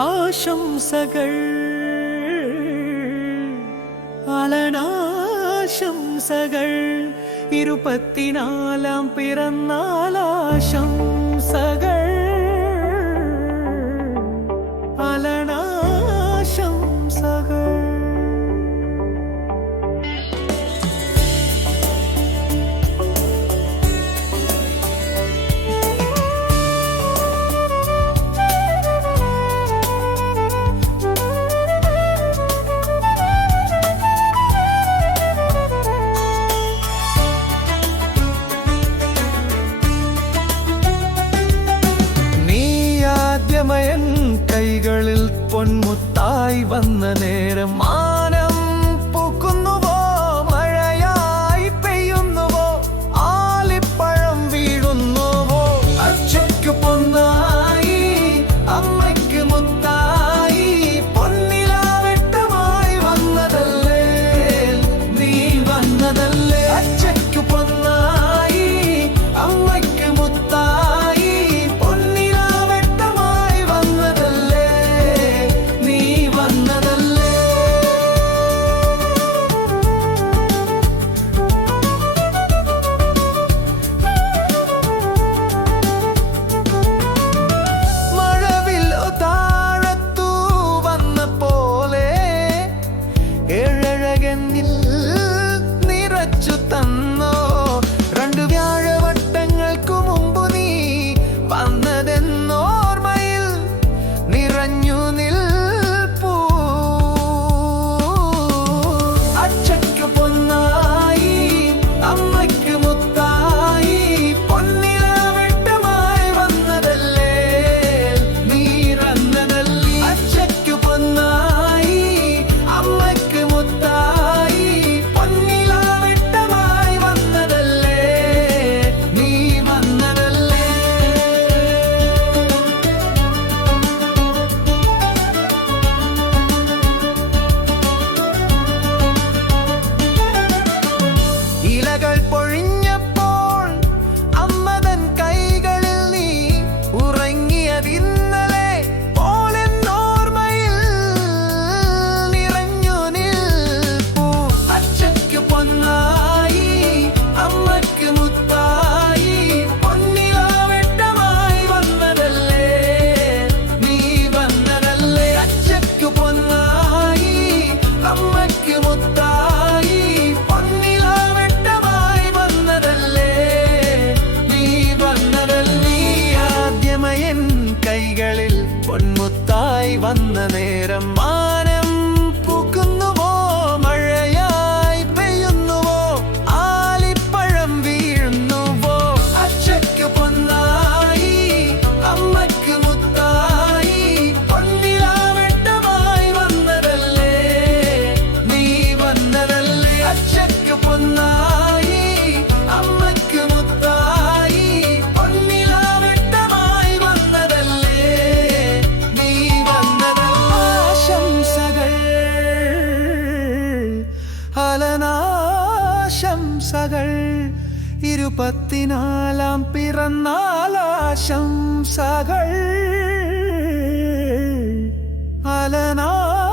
ആശംസകൾ. അലനാശംസകൾ. ഇരുപത്തിനാലാം പിറന്നാലാശംസകൾ தாய் வந்த நேரம் மா ആശംസകൾ ഇരുപത്തിനാലാം പിറന്നാലാശംസകൾ അലനാശംസകൾ.